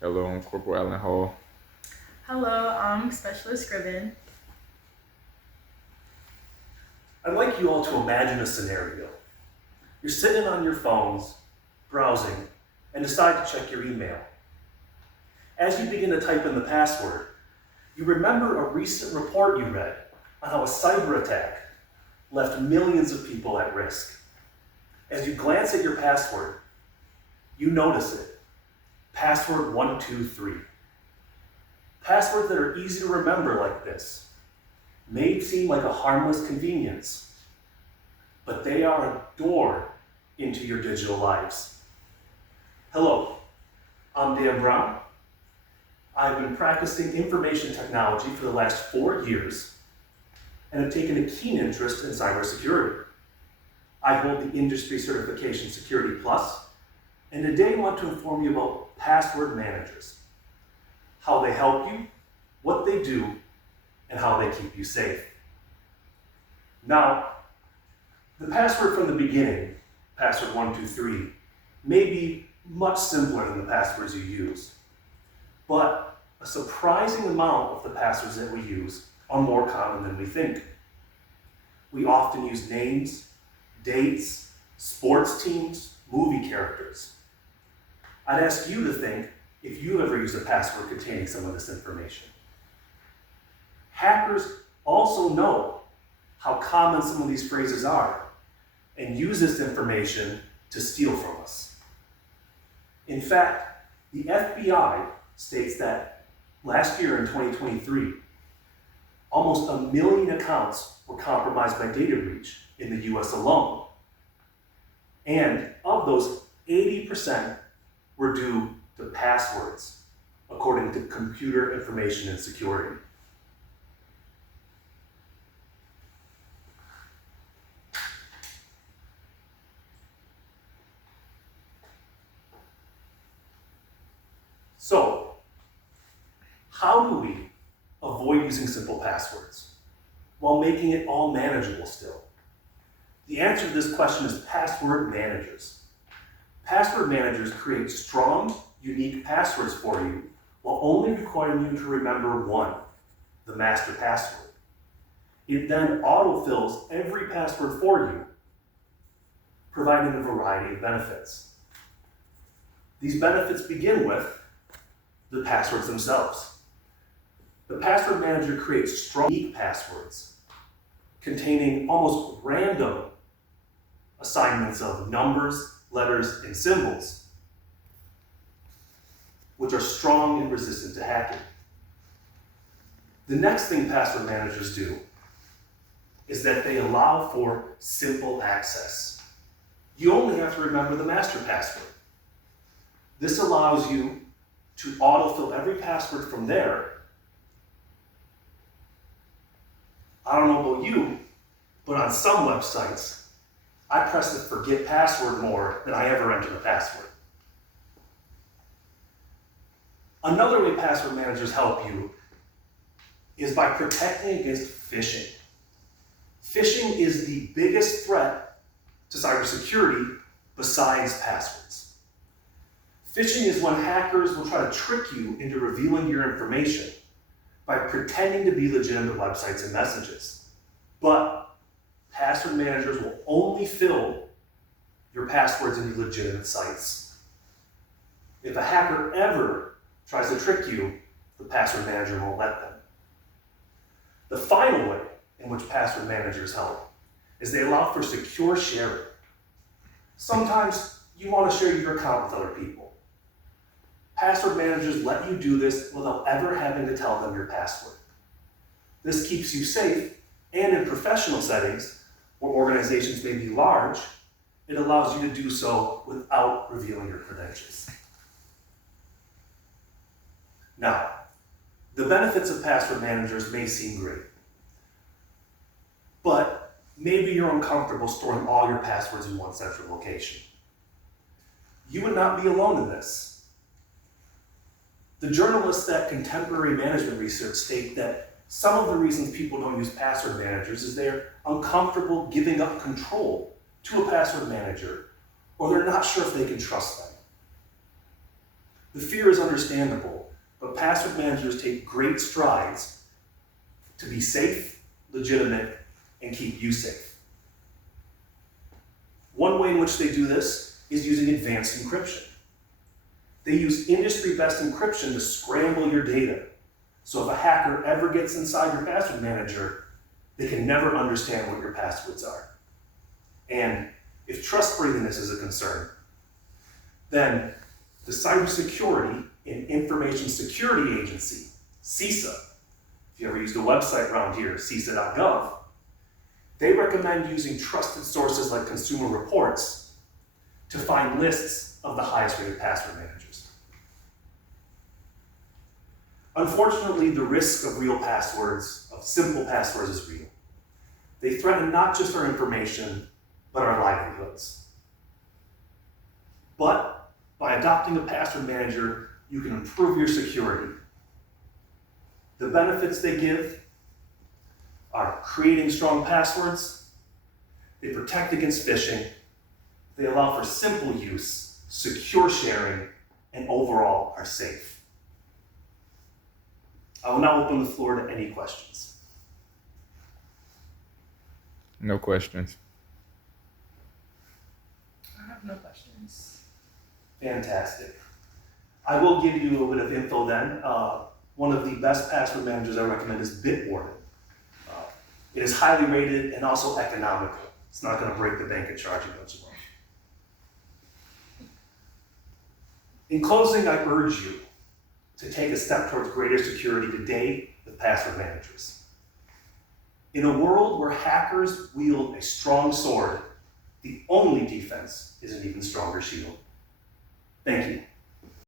Hello, I'm Corporal Allen Hall. Hello, I'm Specialist Scriven. I'd like you all to imagine a scenario. You're sitting on your phones, browsing, and decide to check your email. As you begin to type in the password, you remember a recent report you read on how a cyber attack left millions of people at risk. As you glance at your password, you notice it. Password 123. Passwords that are easy to remember like this may seem like a harmless convenience, but they are a door into your digital lives. Hello, I'm Dan Brown. I've been practicing information technology for the last 4 years and have taken a keen interest in cybersecurity. I hold the industry certification Security Plus, and today I want to inform you about password managers, how they help you, what they do, and how they keep you safe. Now, the password from the beginning, password 123, may be much simpler than the passwords you use, but a surprising amount of the passwords that we use are more common than we think. We often use names, dates, sports teams, movie characters. I'd ask you to think if you ever used a password containing some of this information. Hackers also know how common some of these phrases are and use this information to steal from us. In fact, the FBI states that last year in 2023, almost 1 million accounts were compromised by data breach in the US alone. And of those, 80% were due to passwords, according to Computer Information and Security. So, how do we avoid using simple passwords while making it all manageable still? The answer to this question is password managers. Password managers create strong, unique passwords for you while only requiring you to remember one, the master password. It then autofills every password for you, providing a variety of benefits. These benefits begin with the passwords themselves. The password manager creates strong, unique passwords containing almost random assignments of numbers, letters, and symbols, which are strong and resistant to hacking. The next thing password managers do is that they allow for simple access. You only have to remember the master password. This allows you to autofill every password from there. I don't know about you, but on some websites, I press the forget password more than I ever enter the password. Another way password managers help you is by protecting against phishing. Phishing is the biggest threat to cybersecurity besides passwords. Phishing is when hackers will try to trick you into revealing your information by pretending to be legitimate websites and messages. But password managers will only fill your passwords into legitimate sites. If a hacker ever tries to trick you, the password manager won't let them. The final way in which password managers help is they allow for secure sharing. Sometimes you want to share your account with other people. Password managers let you do this without ever having to tell them your password. This keeps you safe, and in professional settings, where organizations may be large, it allows you to do so without revealing your credentials. Now, the benefits of password managers may seem great, but maybe you're uncomfortable storing all your passwords in one central location. You would not be alone in this. The journalists at Contemporary Management Research state that some of the reasons people don't use password managers is they're uncomfortable giving up control to a password manager, or they're not sure if they can trust them. The fear is understandable, but password managers take great strides to be safe, legitimate, and keep you safe. One way in which they do this is using advanced encryption. They use industry-best encryption to scramble your data. So if a hacker ever gets inside your password manager, they can never understand what your passwords are. And if trustworthiness is a concern, then the Cybersecurity and Information Security Agency, CISA, if you ever used a website around here, CISA.gov, they recommend using trusted sources like Consumer Reports to find lists of the highest rated password managers. Unfortunately, the risk of real passwords, of simple passwords, is real. They threaten not just our information, but our livelihoods. But by adopting a password manager, you can improve your security. The benefits they give are creating strong passwords, they protect against phishing, they allow for simple use, secure sharing, and overall are safe. I will now open the floor to any questions. No questions. I have no questions. Fantastic. I will give you a little bit of info then. One of the best password managers I recommend is Bitwarden. It is highly rated and also economical. It's not going to break the bank and charge you a bunch of money. In closing, I urge you to take a step towards greater security today with password managers. In a world where hackers wield a strong sword, the only defense is an even stronger shield. Thank you.